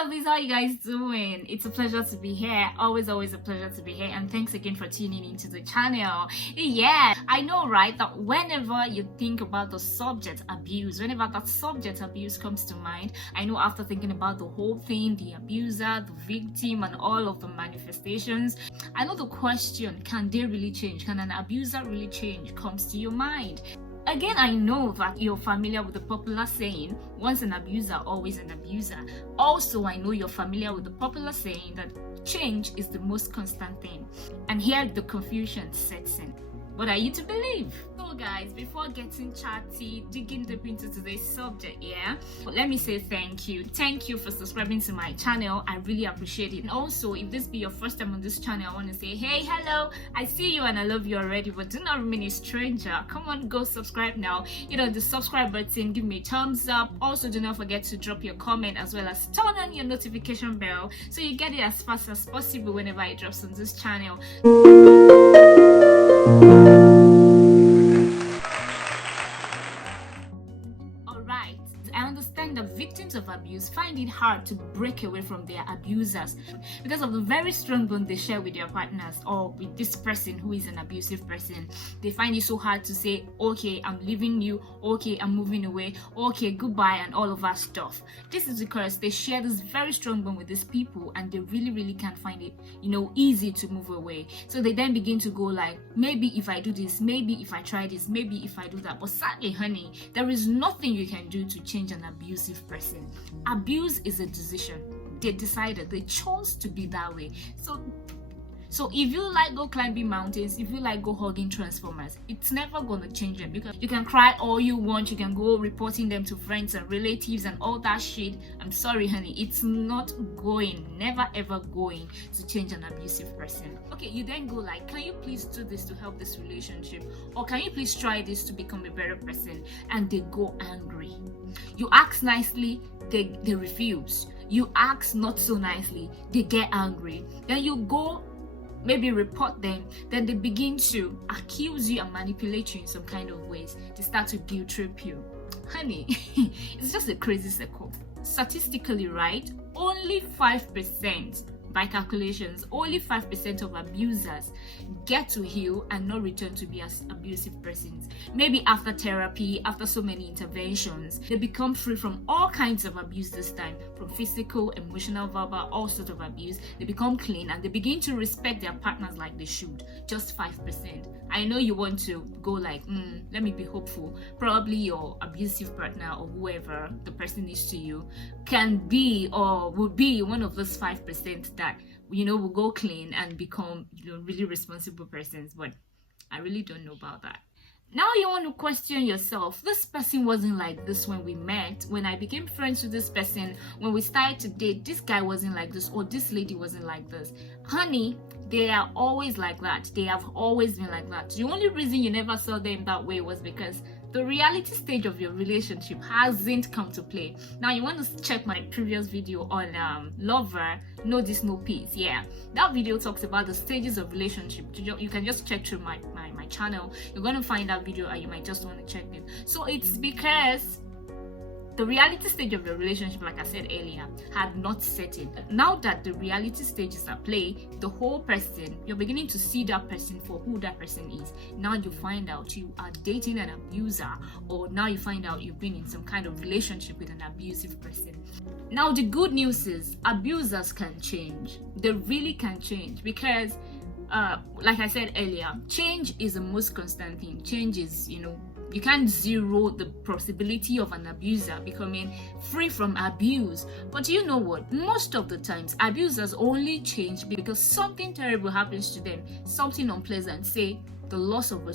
lovelies, how you guys doing? It's a pleasure to be here. Always a pleasure to be here, and thanks again for tuning into the channel. Yeah, I know, right, that whenever you think about the subject abuse, whenever that subject abuse comes to mind, I know after thinking about the whole thing, the abuser, the victim, and all of the manifestations, I know the question, can they really change? Can an abuser really change, comes to your mind. Again, I know that you're familiar with the popular saying, once an abuser, always an abuser. Also, I know you're familiar with the popular saying that change is the most constant thing. And here the confusion sets in. What are you to believe? So guys, before getting chatty, digging deep into today's subject, let me say thank you. Thank you for subscribing to my channel. I really appreciate it. And also, if this be your first time on this channel, I want to say, hey, hello, I see you and I love you already, but do not remain a stranger. Come on, go subscribe now. The subscribe button, give me a thumbs up. Also, do not forget to drop your comment as well as turn on your notification bell so you get it as fast as possible whenever it drops on this channel. I understand that victims of abuse find it hard to break away from their abusers because of the very strong bond they share with their partners or with this person who is an abusive person. They find it so hard to say, okay, I'm leaving you, okay, I'm moving away, okay, goodbye, and all of that stuff. This is because they share this very strong bond with these people and they really can't find it, easy to move away. So they then begin to go like, maybe if I do this, maybe if I try this, maybe if I do that. But sadly, honey, there is nothing you can do to change an abusive person. Abuse is a decision. They decided, they chose to be that way. So if you like go climbing mountains, if you like go hugging transformers, it's never gonna change them, because you can cry all you want, you can go reporting them to friends and relatives and all that shit. I'm sorry, honey, it's not going, never ever going to change an abusive person. Okay, you then go like, can you please do this to help this relationship, or can you please try this to become a better person? And they go angry. You ask nicely, they refuse. You ask not so nicely, they get angry. Then you go maybe report them, then they begin to accuse you and manipulate you in some kind of ways. They start to guilt trip you. Honey, it's just a crazy circle. Statistically, right, only 5%, by calculations, only 5% of abusers get to heal and not return to be as abusive persons. Maybe after therapy, after so many interventions, they become free from all kinds of abuse this time, from physical, emotional, verbal, all sorts of abuse. They become clean and they begin to respect their partners like they should. Just 5%. I know you want to go like, let me be hopeful. Probably your abusive partner or whoever the person is to you can be or would be one of those 5% that will go clean and become really responsible persons. But I really don't know about that. Now you want to question yourself. This person wasn't like this when we met. When I became friends with this person, when we started to date, this guy wasn't like this, or this lady wasn't like this. Honey, they are always like that. They have always been like that. The only reason you never saw them that way was because the reality stage of your relationship hasn't come to play. Now you want to check my previous video on lover, no this, no peace. Yeah, that video talks about the stages of relationship. You can just check through my channel. You're going to find that video and you might just want to check it. So it's because the reality stage of your relationship, like I said earlier, had not set in. Now that the reality stage is at play, the whole person, you're beginning to see that person for who that person is. Now you find out you are dating an abuser, or now you find out you've been in some kind of relationship with an abusive person. Now the good news is abusers can change. They really can change, because like I said earlier, change is the most constant thing. Change is, you can't zero the possibility of an abuser becoming free from abuse. But you know what? Most of the times, abusers only change because something terrible happens to them, something unpleasant, say the loss of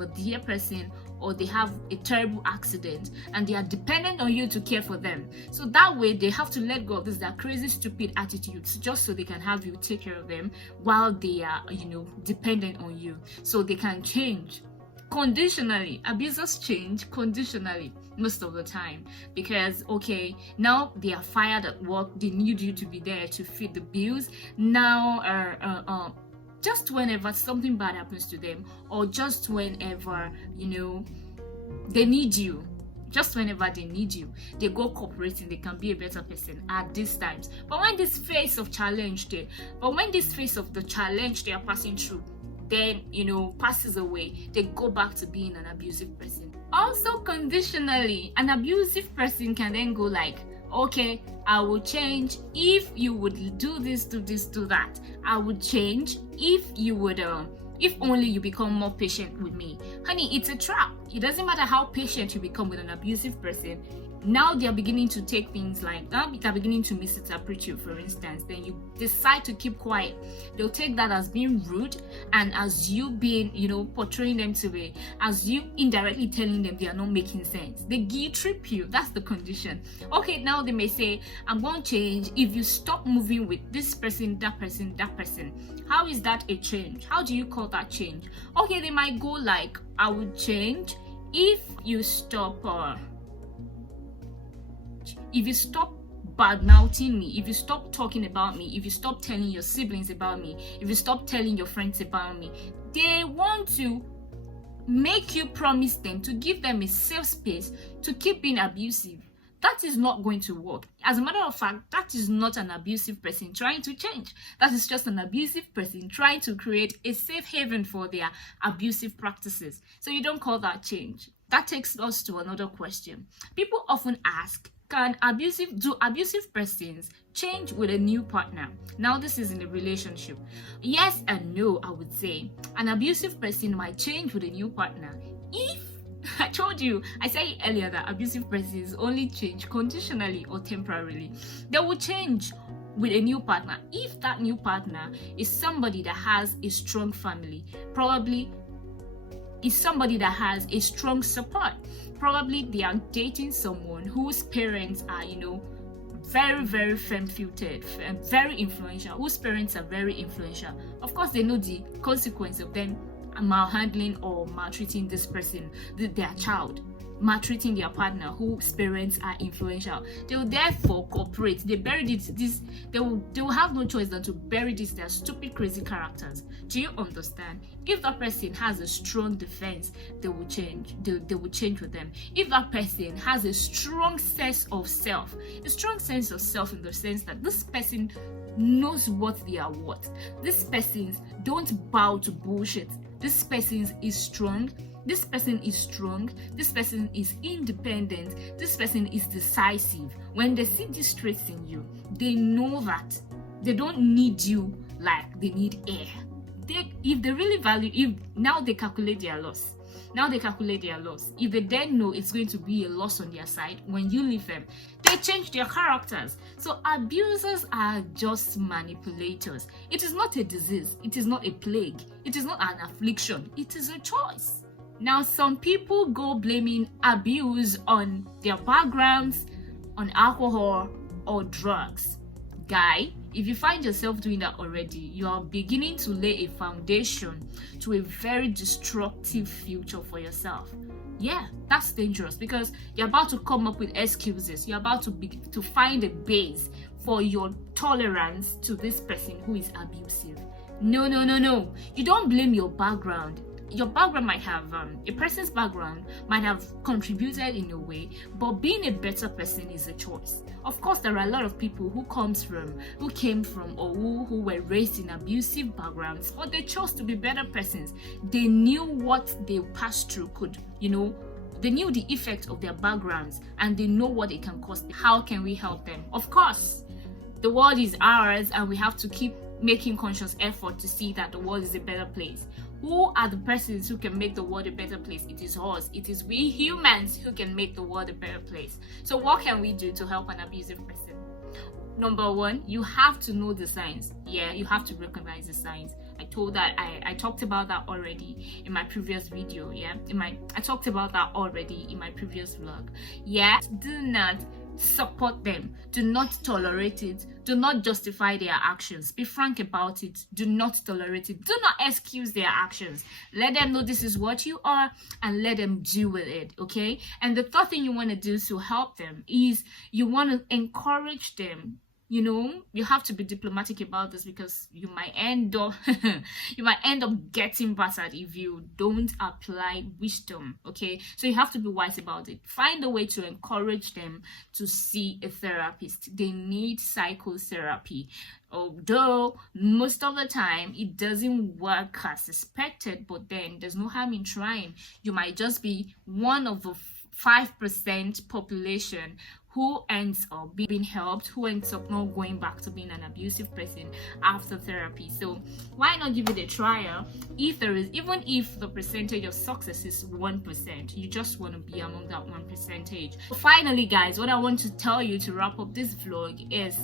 a dear person, or they have a terrible accident and they are dependent on you to care for them. So that way they have to let go of their crazy stupid attitudes just so they can have you take care of them while they are dependent on you. So they can change conditionally. Abusers change conditionally most of the time, because okay, now they are fired at work, they need you to be there to feed the bills. Now just whenever something bad happens to them, or just whenever they need you, just whenever they need you, they go cooperating, they can be a better person at these times. But when this phase of the challenge they are passing through, then passes away, they go back to being an abusive person. Also, conditionally, an abusive person can then go like, okay, I will change if you would do this, do this, do that. I would change if you would if only you become more patient with me. Honey, it's a trap. It doesn't matter how patient you become with an abusive person. Now they're beginning to take things like that. They're beginning to misinterpret you, for instance. Then you decide to keep quiet. They'll take that as being rude and as you being, portraying them to be, as you indirectly telling them they are not making sense. They guilt trip you. That's the condition. Okay, now they may say, I'm going to change if you stop moving with this person, that person, that person. How is that a change? How do you call that change? Okay, they might go like, I would change if you stop bad-mouthing me, if you stop talking about me, if you stop telling your siblings about me, if you stop telling your friends about me. They want to make you promise them, to give them a safe space to keep being abusive. That is not going to work. As a matter of fact, that is not an abusive person trying to change. That is just an abusive person trying to create a safe haven for their abusive practices. So you don't call that change. That takes us to another question. People often ask, do abusive persons change with a new partner? Now this is in a relationship. Yes and no, I would say. An abusive person might change with a new partner if, I told you, I said earlier that abusive persons only change conditionally or temporarily. They will change with a new partner if that new partner is somebody that has a strong family, probably is somebody that has a strong support. Probably they are dating someone whose parents are, very, very femme-footed and very influential, whose parents are very influential. Of course, they know the consequence of them malhandling or maltreating this person, their child, maltreating their partner whose parents are influential. They will therefore cooperate. They buried it. They will have no choice than to bury this, their stupid, crazy characters. Do you understand? If that person has a strong defense, they will change. They will change with them. If that person has a strong sense of self in the sense that this person knows what they are worth. This person don't bow to bullshit. This person is strong. This person is strong. This person is independent. This person is decisive. When they see these traits in you, they know that they don't need you like they need air. If they really value, now they calculate their loss. If they then know it's going to be a loss on their side when you leave them, they change their characters. So abusers are just manipulators. It is not a disease. It is not a plague. It is not an affliction. It is a choice. Now, some people go blaming abuse on their backgrounds, on alcohol or drugs. Guy, if you find yourself doing that already, you are beginning to lay a foundation to a very destructive future for yourself. Yeah, that's dangerous because you're about to come up with excuses. You're about to find a base for your tolerance to this person who is abusive. No. You don't blame your background. Your background might have, a person's background might have contributed in a way, but being a better person is a choice. Of course, there are a lot of people who came from or who were raised in abusive backgrounds, but they chose to be better persons. They knew what they passed through they knew the effect of their backgrounds and they know what it can cost. How can we help them? Of course, the world is ours and we have to keep making conscious effort to see that the world is a better place. Who are the persons who can make the world a better place? It is us. It is we humans who can make the world a better place. So what can we do to help an abusive person? Number one, you have to know the signs. Yeah, you have to recognize the signs. I talked about that already in my previous video. I talked about that already in my previous vlog. Yeah, do not support them. Do not tolerate it. Do not justify their actions. Be frank about it. Do not tolerate it. Do not excuse their actions. Let them know this is what you are and let them deal with it, okay? And the third thing you want to do to help them is you want to encourage them you have to be diplomatic about this, because you might end up you might end up getting battered if you don't apply wisdom. Okay, so you have to be wise about it. Find a way to encourage them to see a therapist. They need psychotherapy, although most of the time it doesn't work as expected, but then there's no harm in trying. You might just be one of the 5% population who ends up being helped, who ends up not going back to being an abusive person after therapy. So why not give it a trial? Even if the percentage of success is 1%, you just want to be among that 1%. Finally, guys, what I want to tell you to wrap up this vlog is,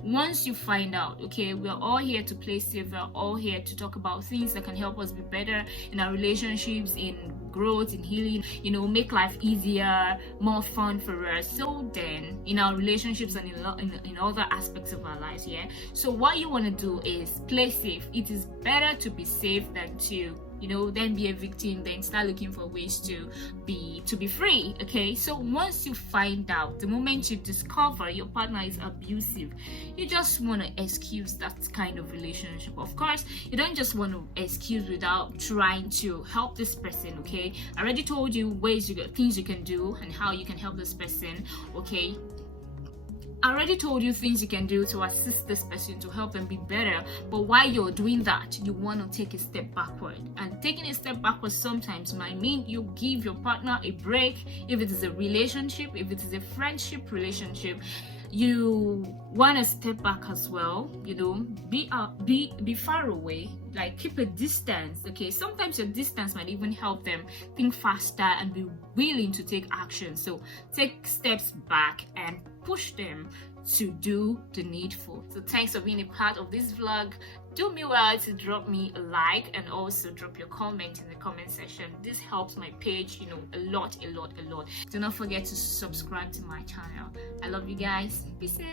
once you find out, okay, we're all here to play safe, we're all here to talk about things that can help us be better in our relationships, in growth, in healing, make life easier, more fun for us. So then in our relationships and in other aspects of our lives, so what you want to do is play safe. It is better to be safe than to then be a victim, then start looking for ways to be free. Okay, so once you find out, the moment you discover your partner is abusive, you just want to excuse that kind of relationship. Of course, you don't just want to excuse without trying to help this person. Okay, I already told you things you can do and how you can help this person. Okay, I already told you things you can do to assist this person, to help them be better. But while you're doing that, you want to take a step backward. And taking a step backward sometimes might mean you give your partner a break. If it is a relationship, if it is a friendship relationship, you want to step back as well. Be far away, like keep a distance. Okay, sometimes your distance might even help them think faster and be willing to take action. So take steps back and push them to do the needful. So thanks for being a part of this vlog. Do me well to drop me a like and also drop your comment in the comment section. This helps my page a lot. Do not forget to subscribe to my channel. I love you guys. Be safe.